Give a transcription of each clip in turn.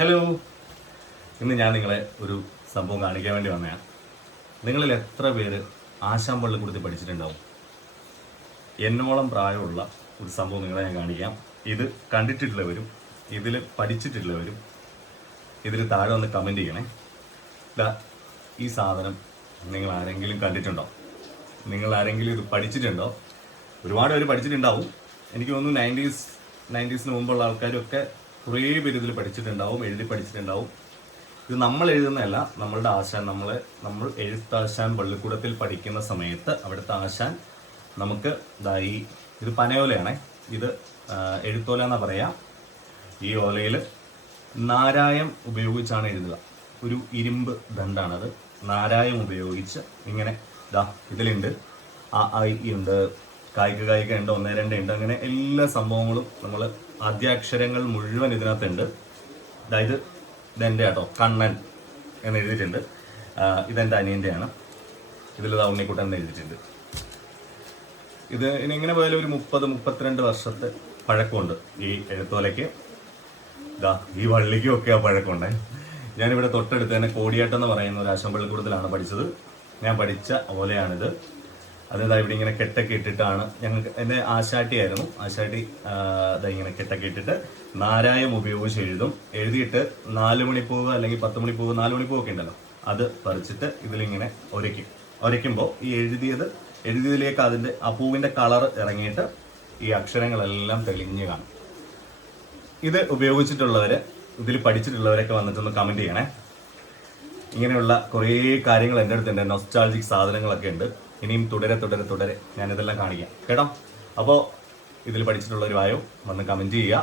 Hello, ഇന്ന് ഞാൻ നിങ്ങളെ ഒരു സംഭവം കാണിക്കാൻ വേണ്ടി വന്നതാണ്. നിങ്ങളിൽ എത്ര പേര് ആശാൻ പള്ളിക്കൂടത്തിൽ പഠിച്ചിട്ടുണ്ടാവും? എന്നോളം പ്രായമുള്ള ഒരു സംഭവം നിങ്ങളെ ഞാൻ കാണിക്കാം. ഇത് കണ്ടിട്ടുള്ളവരും ഇതിൽ പഠിച്ചിട്ടുള്ളവരും ഇതിൽ താഴെ ഒന്ന് കമൻറ്റ് ചെയ്യണേ. ഈ സാധനം നിങ്ങൾ ആരെങ്കിലും കണ്ടിട്ടുണ്ടോ? നിങ്ങൾ ആരെങ്കിലും ഇത് പഠിച്ചിട്ടുണ്ടോ? ഒരുപാട് പേര് പഠിച്ചിട്ടുണ്ടാവും. എനിക്ക് തോന്നുന്നു 90s മുമ്പുള്ള ആൾക്കാരൊക്കെ കുറേ പേര് ഇതിൽ പഠിച്ചിട്ടുണ്ടാവും, എഴുതി പഠിച്ചിട്ടുണ്ടാവും. ഇത് നമ്മൾ എഴുതുന്നതല്ല, നമ്മളുടെ ആശാൻ, നമ്മൾ എഴുത്താശാൻ പള്ളിക്കൂടത്തിൽ പഠിക്കുന്ന സമയത്ത് അവിടുത്തെ ആശാൻ നമുക്ക് ഇത് പനയോലയാണേ. ഇത് എഴുത്തോല എന്നാ പറയാ. ഈ ഓലയിൽ നാരായം ഉപയോഗിച്ചാണ് എഴുതുക. ഒരു ഇരുമ്പ് ദണ്ടാണത്. നാരായം ഉപയോഗിച്ച് ഇങ്ങനെ ഇതിലുണ്ട്. ഉണ്ട്, കായ്ക്ക ഉണ്ട്, 1, 2 ഉണ്ട്, അങ്ങനെ എല്ലാ സംഭവങ്ങളും നമ്മൾ ആദ്യാക്ഷരങ്ങൾ മുഴുവൻ ഇതിനകത്തുണ്ട്. അതായത് ഇതെൻ്റെ കേട്ടോ, കണ്ണൻ എന്ന് എഴുതിയിട്ടുണ്ട്. ഇതെൻ്റെ അനിയൻ്റെയാണ്. ഇതിൽ ഉണ്ണിക്കുട്ടൻ എന്ന് എഴുതിയിട്ടുണ്ട്. ഇത് ഇനി എങ്ങനെ പോയാലും ഒരു 30-32 വർഷത്തെ പഴക്കമുണ്ട് ഈ എഴുത്തോലയ്ക്ക്. ഈ വള്ളിക്കും ഒക്കെ ആ പഴക്കമുണ്ട്. ഞാനിവിടെ തൊട്ടടുത്ത് തന്നെ കോടിയാട്ടം എന്ന് പറയുന്ന ഒരു ആശാൻ പള്ളിക്കൂടത്തിലാണ് പഠിച്ചത്. ഞാൻ പഠിച്ച ഓലയാണിത്. അതായത് ഇവിടെ ഇങ്ങനെ കെട്ടൊക്കെ ഇട്ടിട്ടാണ് ഞങ്ങൾക്ക്, എൻ്റെ ആശാട്ടിയായിരുന്നു. ആശാട്ടി ഇങ്ങനെ കെട്ടൊക്കെ ഇട്ടിട്ട് നാരായം ഉപയോഗിച്ച് എഴുതിയിട്ട് 4 മണിപ്പൂവ് അല്ലെങ്കിൽ 10 മണിപ്പൂവ്, 4 മണിപ്പൂവ് ഒക്കെ ഉണ്ടല്ലോ, അത് പറിച്ചിട്ട് ഇതിലിങ്ങനെ ഒരയ്ക്കുമ്പോൾ ഈ എഴുതിയതിലേക്ക് അതിൻ്റെ ആ പൂവിൻ്റെ കളർ ഇറങ്ങിയിട്ട് ഈ അക്ഷരങ്ങളെല്ലാം തെളിഞ്ഞ് കാണും. ഇത് ഉപയോഗിച്ചിട്ടുള്ളവർ, ഇതിൽ പഠിച്ചിട്ടുള്ളവരൊക്കെ വന്നിട്ടൊന്ന് കമൻറ്റ് ചെയ്യണേ. ഇങ്ങനെയുള്ള കുറേ കാര്യങ്ങൾ എൻ്റെ അടുത്തുണ്ട്, നൊസ്റ്റാൾജിക് സാധനങ്ങളൊക്കെ ഉണ്ട്. ഇനിയും തുടരെ ഞാനിതെല്ലാം കാണിക്കാം കേട്ടോ. അപ്പോൾ ഇതിൽ പഠിച്ചിട്ടുള്ളൊരു വായോ വന്ന് കമൻറ്റ് ചെയ്യുക.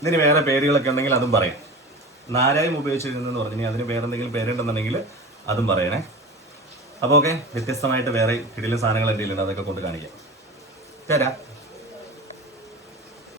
ഇതിന് വേറെ പേരുകളൊക്കെ ഉണ്ടെങ്കിൽ അതും പറയാം. നാരായം ഉപയോഗിച്ചിരുന്നെന്ന് പറഞ്ഞിട്ടുണ്ടെങ്കിൽ അതിന് വേറെ എന്തെങ്കിലും പേരുണ്ടെന്നുണ്ടെങ്കിൽ അതും പറയണേ. അപ്പോൾ ഓക്കെ, വ്യത്യസ്തമായിട്ട് വേറെ കിടിലൻ സാധനങ്ങൾ എൻ്റെ ഉണ്ട്, അതൊക്കെ കൊണ്ട് കാണിക്കാം. തരാം.